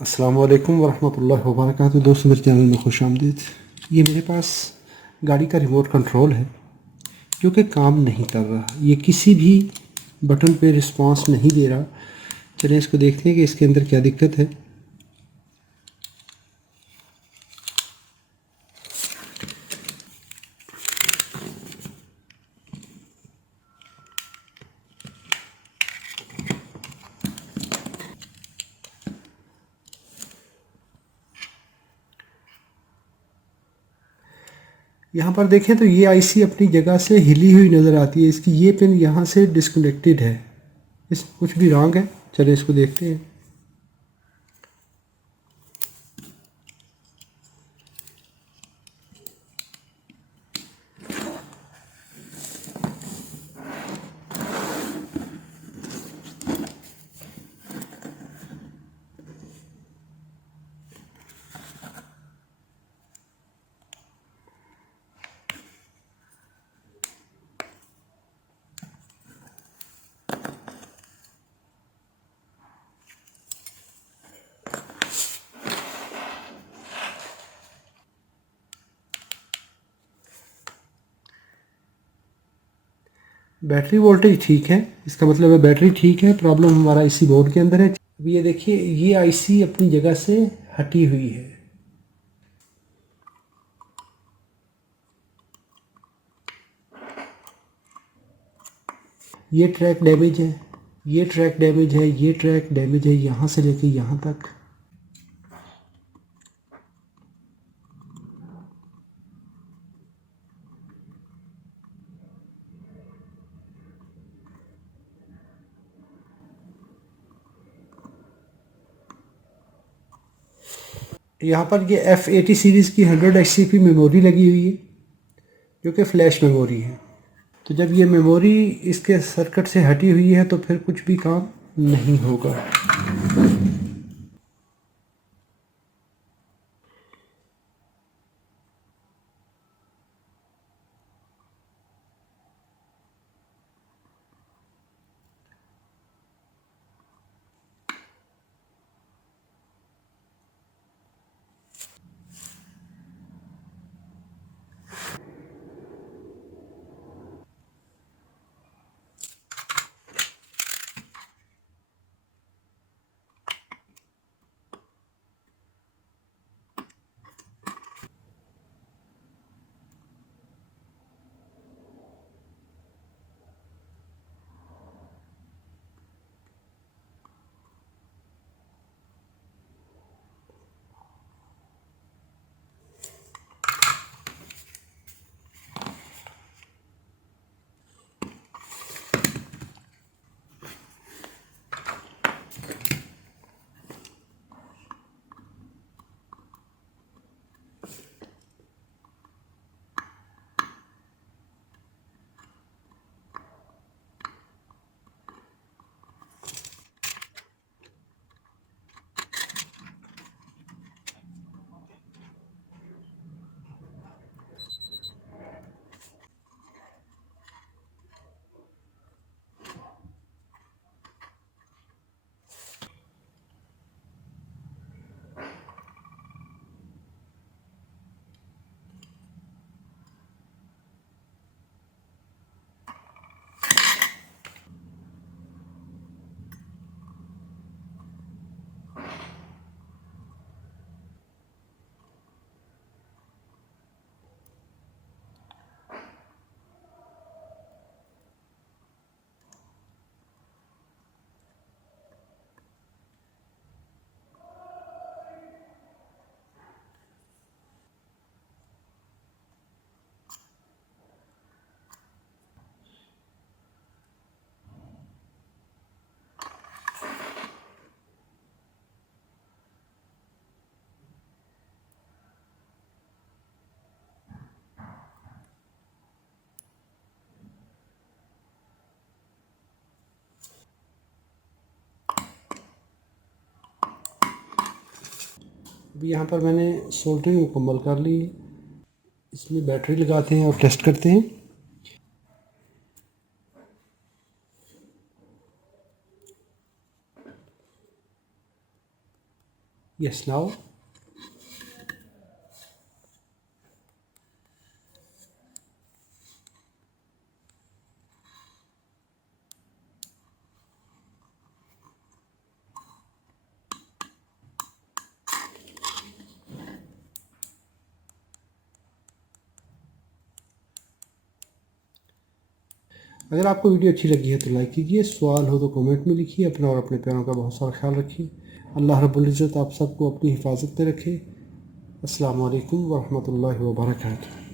अस्सलाम वालेकुम वरहमतुल्लाहि वबरकातुहू। दोस्तों, मेरे चैनल में खुश आमदीद। ये मेरे पास गाड़ी का रिमोट कंट्रोल है जो कि काम नहीं कर रहा। ये किसी भी बटन पे रिस्पांस नहीं दे रहा। चलिए इसको देखते हैं कि इसके अंदर क्या दिक्कत है। यहाँ पर देखें तो ये आईसी अपनी जगह से हिली हुई नज़र आती है। इसकी ये पिन यहाँ से डिस्कनेक्टेड है। इस कुछ भी रॉन्ग है। चलिए इसको देखते हैं। बैटरी वोल्टेज ठीक है। इसका मतलब है बैटरी ठीक है। प्रॉब्लम हमारा आईसी बोर्ड के अंदर है। अभी ये देखिए, ये आईसी अपनी जगह से हटी हुई है। ये ट्रैक डैमेज है, ये ट्रैक डैमेज है, ये ट्रैक डैमेज है, यहाँ से लेके यहाँ तक। यहाँ पर ये F80 सीरीज़ की 100 HCP मेमोरी लगी हुई है जो कि फ़्लैश मेमोरी है। तो जब ये मेमोरी इसके सर्किट से हटी हुई है तो फिर कुछ भी काम नहीं होगा। अभी यहाँ पर मैंने सोल्डरिंग मुकम्मल कर ली। इसमें बैटरी लगाते हैं और टेस्ट करते हैं। Yes, now. अगर आपको वीडियो अच्छी लगी है तो लाइक कीजिए, सवाल हो तो कमेंट में लिखिए। अपना और अपने प्यारों का बहुत सारा ख्याल रखिए। अल्लाह रब्बुल इज़्ज़त आप सबको अपनी हिफाजत में रखे। अस्सलाम वालेकुम वरहमतुल्लाहि वबरकातुहू।